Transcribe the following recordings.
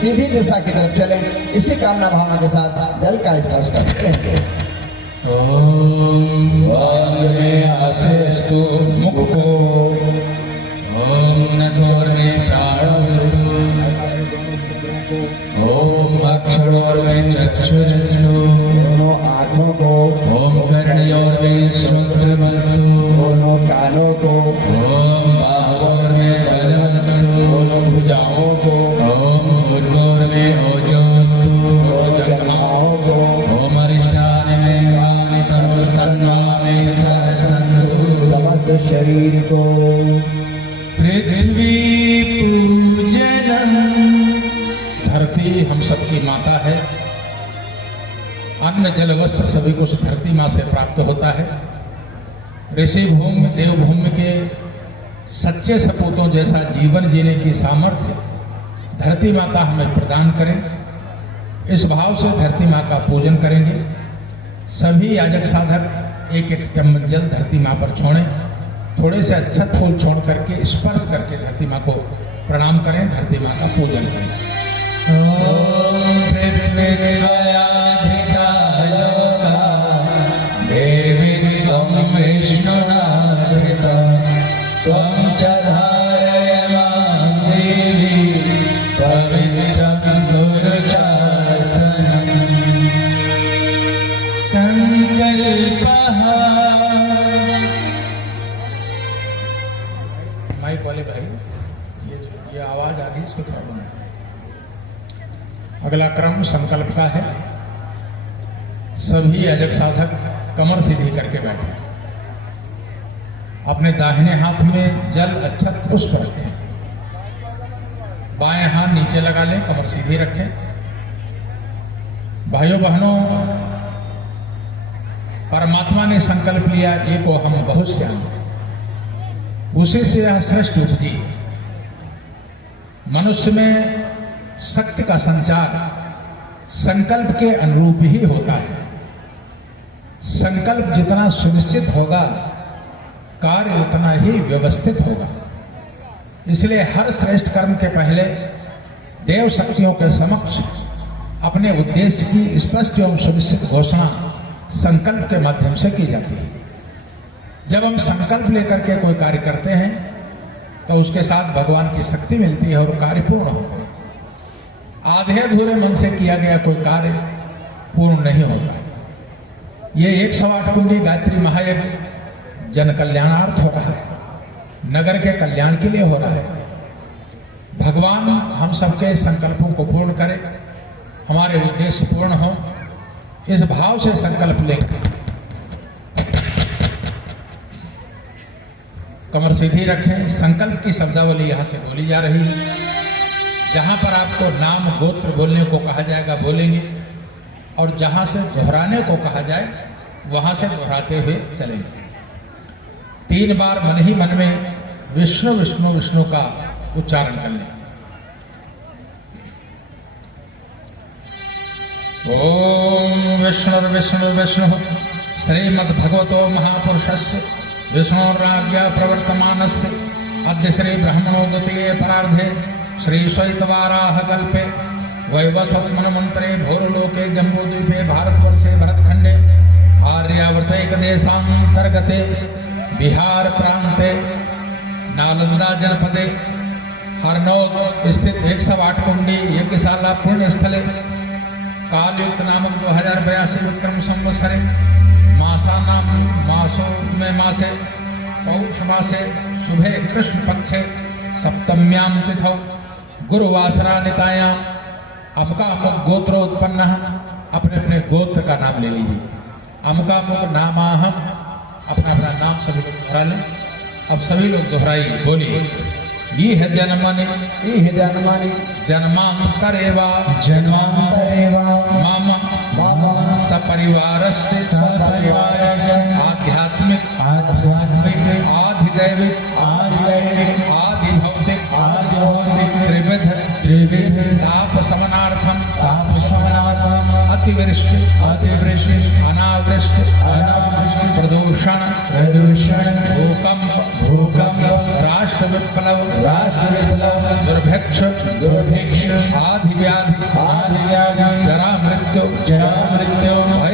सीधी दिशा की तरफ चलें। इसी कामना भावना के साथ जल का स्पर्श करते हैं। ओम वांग में आसेस्तु मुख को, ओम नसोर में प्राणस्तु, ओम अक्षरोर में चक्षुरस्तु, दोनों आँखों को, ओम कर्णयोर में श्रोत्रमस्तु, दोनों कानों को, ओम बाहोर में बलमस्तु, दोनों भुजाओं को, ओम उदरोर में ओजोस्तु, दोनों जंघाओं को, ओम अरिष्टानि में कामितमस्तन्मा में सहस्रन्तु, समस्त शरीर को। पृथ्वी पूजनम। धरती हम सबकी माता है। अन्न जल वस्त्र सभी कुछ धरती माँ से प्राप्त होता है। ऋषि भूमि देवभूमि के सच्चे सपूतों जैसा जीवन जीने की सामर्थ्य धरती माता हमें प्रदान करें। इस भाव से धरती माँ का पूजन करेंगे। सभी याजक साधक एक एक चम्मच जल धरती माँ पर छोड़ें। थोड़े से अच्छत फूल छोड़ करके स्पर्श करके धरती माँ को प्रणाम करें, धरती माँ का पूजन करें। ओम पृथ्वीर्वया धृता लोका, देवी त्वं विष्णुना धृता, त्वं च धारयमां देवी पवित्रं गुरुशासनम्। संकल्पः। माइक वाले भाई, ये आवाज आ रही है, इसको थोड़ा बनाओ। अगला क्रम संकल्प का है। सभी याजक साधक कमर सीधी करके बैठे। अपने दाहिने हाथ में जल अक्षत पुष्प रखें। बाएं हाथ नीचे लगा लें, कमर सीधी रखें। भाइयों बहनों, परमात्मा ने संकल्प लिया एको हम बहुत श्याम, उसी से यह सृष्टि उपजी। मनुष्य में शक्ति का संचार संकल्प के अनुरूप ही होता है। संकल्प जितना सुनिश्चित होगा, कार्य उतना ही व्यवस्थित होगा। इसलिए हर श्रेष्ठ कर्म के पहले देव शक्तियों के समक्ष अपने उद्देश्य की स्पष्ट एवं सुनिश्चित घोषणा संकल्प के माध्यम से की जाती है। जब हम संकल्प लेकर के कोई कार्य करते हैं तो उसके साथ भगवान की शक्ति मिलती है और कार्य पूर्ण होता है। आधे अधूरे मन से किया गया कोई कार्य पूर्ण नहीं होता। ये 108 कुंडी गायत्री महायज्ञ जन कल्याणार्थ हो रहा है, नगर के कल्याण के लिए हो रहा है। भगवान हम सबके संकल्पों को पूर्ण करे, हमारे उद्देश्य पूर्ण हो, इस भाव से संकल्प लेकर कमर सीधी रखें। संकल्प की शब्दावली यहां से बोली जा रही है। जहां पर आपको नाम गोत्र बोलने को कहा जाएगा बोलेंगे, और जहां से दोहराने को कहा जाए वहां से दोहराते हुए चलेंगे। 3 बार मन ही मन में विष्णु विष्णु विष्णु का उच्चारण कर लें। ओम विष्णु विष्णु विष्णु श्रीमद्भगवतो महापुरुषस्य विष्णुराज्ञा प्रवर्तमानस्य अद्य श्री ब्रह्मणोदतीये परार्धे श्री श्वेतवाराह कल्पे वैवस्वत्मन्वन्तरे भूर्लोके जम्बूद्वीपे भारतवर्षे भरतखंडे आर्यावर्तैक देशान्तर्गते बिहार प्रांते नालंदा जनपदे हरनौत स्थित 108 कुंडी यज्ञशाला पुण्य स्थले कालयुक्त नामक 2082 विक्रम संवत्सरे मासानाम मासों में मासे पौष मासे शुभे कृष्ण पक्षे सप्तम्याम तिथौ गुरुवासरा नितायाम अमुका अमुक गोत्रोत्पन्न। अपने अपने गोत्र का नाम ले लीजिए। अमुका अमुक नामाहम, अपना अपना नाम सभी लोग दोहरा लें। अब सभी लोग दोहराइए, बोलिए। इह जन्मनि जन्मांतरेवा मम सपरिवारस्य आध्यात्मिक आधिदैविक आधिभौतिक त्रिविध ताप समनार्थम अतिवृष्टि अनावृष्ट प्रदूषण भूकंप राष्ट्र विप्लव दुर्भिक्ष आधि व्याधि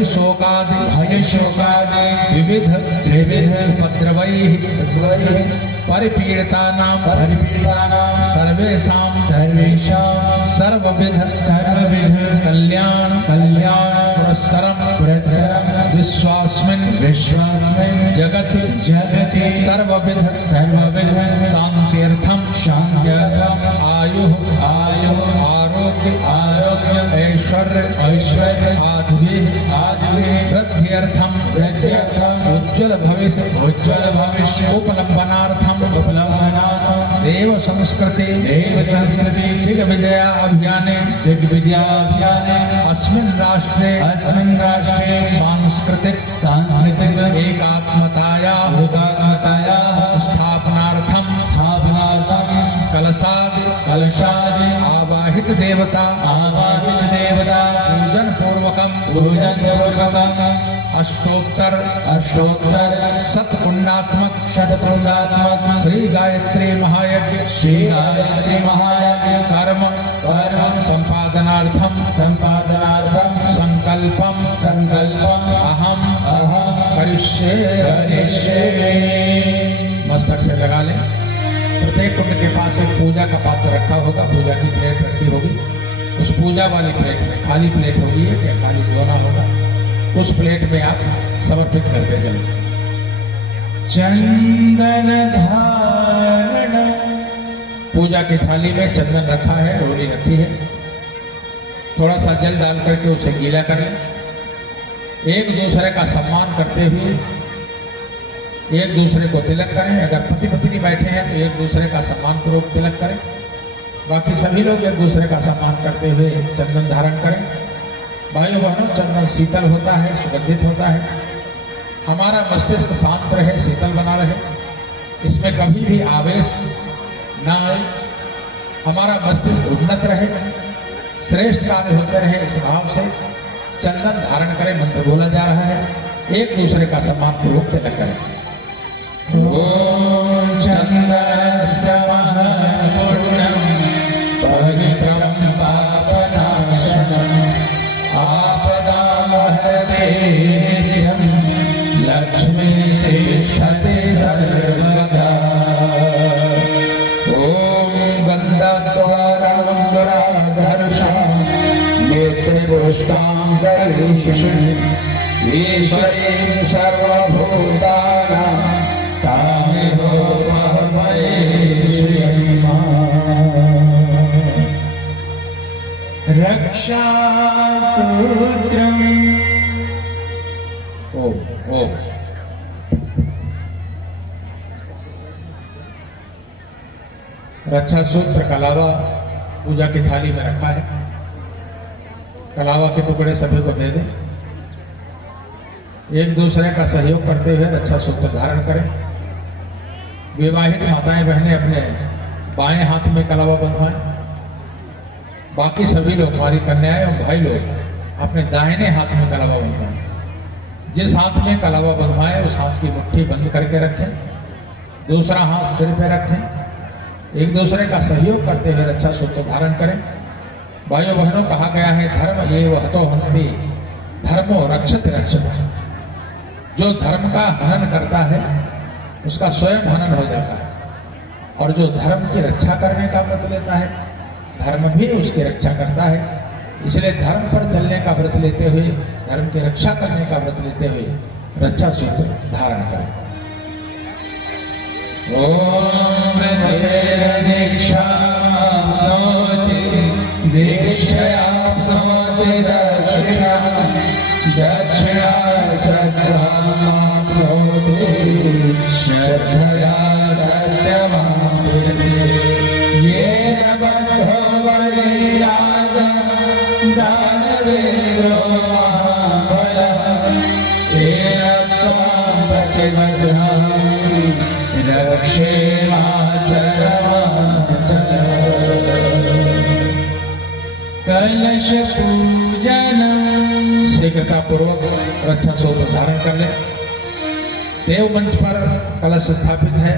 भय शोकादि विविध त्रिविध उपद्रवैः परिपीडितानां सर्वेषां सर्वविध कल्याण पुरस्सरं विश्वास्मिन् जगति सर्वविध शान्त्यर्थं आयुः आरोग्य ऐश्वर्य आदिभिः वृद्ध्यर्थं उज्ज्वल भविष्य उपलम्बनार्थं देव संस्कृति दिग्विजया अभियाने अस्मिन् राष्ट्रे सांस्कृतिक एकात्मताया स्थापनार्थं कलशादि आवाहित देवता पूजन पूर्वकम अष्टोत्तर शतकुंडात्मक श्री गायत्री महायज्ञ कर्म संपादनार्थम संकल्पम अहम करिष्ये। मस्तक से लगा लें। प्रत्येक कुंड के पास एक पूजा का पात्र रखा होगा, पूजा की प्लेट रखी होगी। उस पूजा वाली प्लेट में खाली प्लेट होगी या खाली भिगोना होगा, उस प्लेट में आप समर्पित करते चलें। चंदन धारण, पूजा की थाली में चंदन रखा है, रोली रखी है, थोड़ा सा जल डाल करके उसे गीला कर लें। एक दूसरे का सम्मान करते हुए एक दूसरे को तिलक करें। अगर पति पत्नी बैठे हैं तो एक दूसरे का सम्मान पूर्वक तिलक करें। बाकी सभी लोग एक दूसरे का सम्मान करते हुए चंदन धारण करें। भाइयों बहनों, चंदन शीतल होता है, सुगंधित होता है। हमारा मस्तिष्क शांत रहे, शीतल बना रहे, इसमें कभी भी आवेश ना आए, हमारा मस्तिष्क उन्नत रहे, श्रेष्ठ कार्य होते रहे, इस भाव से चंदन धारण करें। मंत्र बोला जा रहा है, एक दूसरे का सम्मान पूर्वक तिलक करें। ओम चंदनस्य महत्पुण्यं पवित्रं पापनाशनं आपदामहते नित्यं लक्ष्मी तिष्ठति सर्वदा। ओम गन्धद्वारं दुराधर्षं नेत्रपुष्टां दर्शिनीं ईश्वरीं सर्वभूतानां तामेव रक्षा सूत्रम्। ओम रक्षा सूत्र कलावा पूजा की थाली में रखा है। कलावा के टुकड़े सभी को दे दें। एक दूसरे का सहयोग करते हुए रक्षा सूत्र धारण करें। विवाहित माताएं बहनें अपने बाएं हाथ में कलावा बंधवाएं। बाकी सभी लोग, हमारी कन्याएं और भाई लोग अपने दाहिने हाथ में कलावा बंधवाएं। जिस हाथ में कलावा बंधवाएं उस हाथ की मुट्ठी बंद करके रखें, दूसरा हाथ सिर पे रखें। एक दूसरे का सहयोग करते हुए रक्षा सूत्र धारण करें। भाइयों बहनों, कहा गया है धर्म ये वह तो हंति धर्मो रक्षत रक्षत। जो धर्म का हनन करता है उसका स्वयं हनन हो जाता है, और जो धर्म की रक्षा करने का व्रत लेता है धर्म भी उसकी रक्षा करता है। इसलिए धर्म पर चलने का व्रत लेते हुए, धर्म की रक्षा करने का व्रत लेते हुए रक्षा सूत्र धारण करें। ओम दीक्षा दीक्षयाप्नोति दक्षिणा दक्षिणा सत्यमाप्नोति श्रद्धया सत्यमाप्नोति येन बद्धो वैराजः दानवेन्द्रो महाबलः तेन त्वां प्रतिबध्नामि रक्षेमाचरमाचल। कलश पूजन, शीघ्रता पूर्वक रक्षा सूत्र धारण कर ले। देव मंच पर कलश स्थापित है।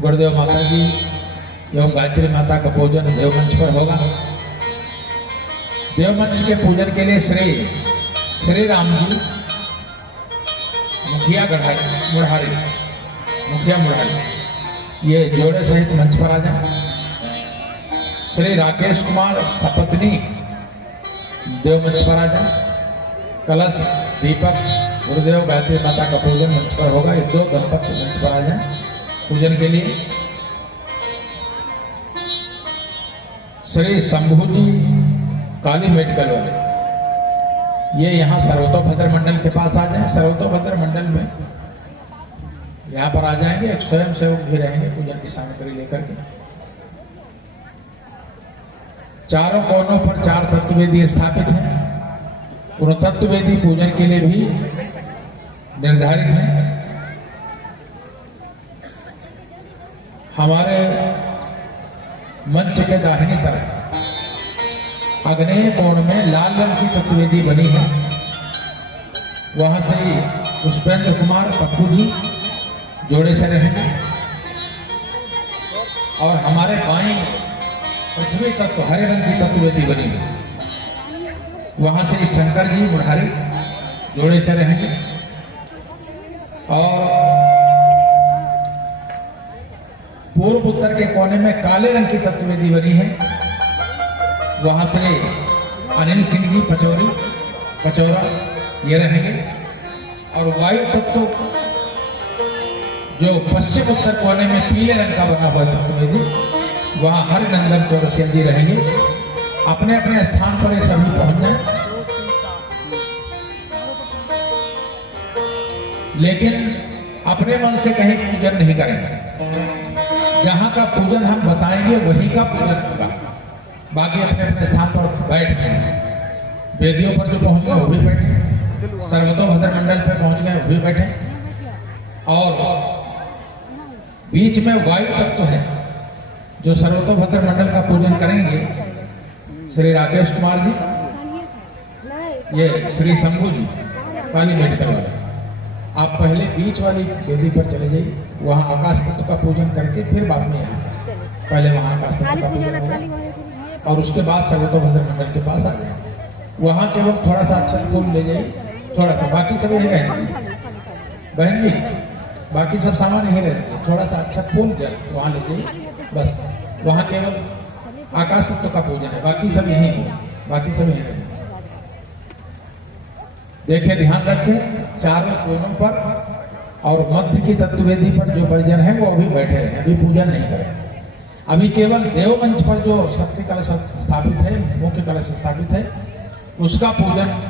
गुरुदेव माता जी एवं गायत्री माता का पूजन देव मंच पर होगा। देव मंच के पूजन के लिए श्री राम जी मुखिया मुढ़ारी, मुखिया मुढ़ारी, ये जोड़े सहित मंच पर आ जाए। श्री राकेश कुमार सपत्नी देव मंच पर आ जाए। कलश, दीपक, गुरुदेव, गायत्री माता का पूजन मंच पर होगा। ये दो दंपत्ति मंच पर आ जाए पूजन के लिए। श्री शंभू जी काली मेडिकल वाले, ये यहाँ सर्वतोभद्र मंडल के पास आ जाए। सर्वतोभद्र मंडल में यहाँ पर आ जाएंगे। एक स्वयं सेवक भी रहेंगे पूजन की सामग्री लेकर के। चारों कोनों पर 4 तत्ववेदी स्थापित हैं। उन तत्ववेदी पूजन के लिए भी निर्धारित हैं। हमारे मंच के दाहिनी तरफ अग्नेय कोण में लाल रंग की तत्ववेदी बनी है। वहां से पुष्पेंद्र कुमार पप्पू जी जोड़े से रहेंगे। और हमारे बाएं पृथ्वी तत्व हरे रंग की तत्ववेदी बनी है। वहां से शंकर जी मुढ़ारी जोड़े से रहेंगे। और पूर्व उत्तर के कोने में काले रंग की तत्ववेदी बनी है। वहां से अनिल सिंह जी पचौरा ये रहेंगे। और वायु तत्व जो पश्चिम उत्तर कोने में पीले रंग का बना हुआ तत्ववेदी, वहां हरिनंदन चौरसिया जी रहेंगे। अपने अपने स्थान पर ये सभी पहुंच जाए। लेकिन अपने मन से कहीं पूजन नहीं करेंगे। जहां का पूजन हम बताएंगे वही का पूजन होगा। बाकी अपने अपने स्थान पर बैठ गए। वेदियों पर जो पहुंच गए वो भी बैठे। सर्वतोभद्र मंडल पे पहुंच गए वो भी बैठे। और बीच में वायु तत्व है जो सर्वतोभद्र मंडल का पूजन करेंगे। श्री राकेश कुमार जी, ये श्री शंभू जी काली मेडिकल वाले। आप पहले बीच वाली वेदी पर चले जाइए। वहां आकाश तत्व का पूजन करके फिर बाद में यहाँ पहले वहां आकाश तत्व का पूजन होगा। और उसके बाद सर्वतोभद्र मंडल के पास आ जाए। वहां केवल थोड़ा सा अक्षत फूल ले जाइए, थोड़ा सा, बाकी सब यही रहेंगे बहन जी, बाकी सब सामान यही रहेंगे। थोड़ा सा अक्षत फूल जल वहां ले जाइए बस। वहां केवल आकाश तत्व का पूजन है, बाकी सब यही है, बाकी सब यही रहेंगे। देखिए, ध्यान रखें, चारों कोनों पर और मध्य की तत्ववेदी पर जो परिजन है वो अभी बैठे रहे, अभी पूजन नहीं करें। अभी केवल देव मंच पर जो शक्ति कलश स्थापित है, मुख्य कलश स्थापित है, उसका पूजन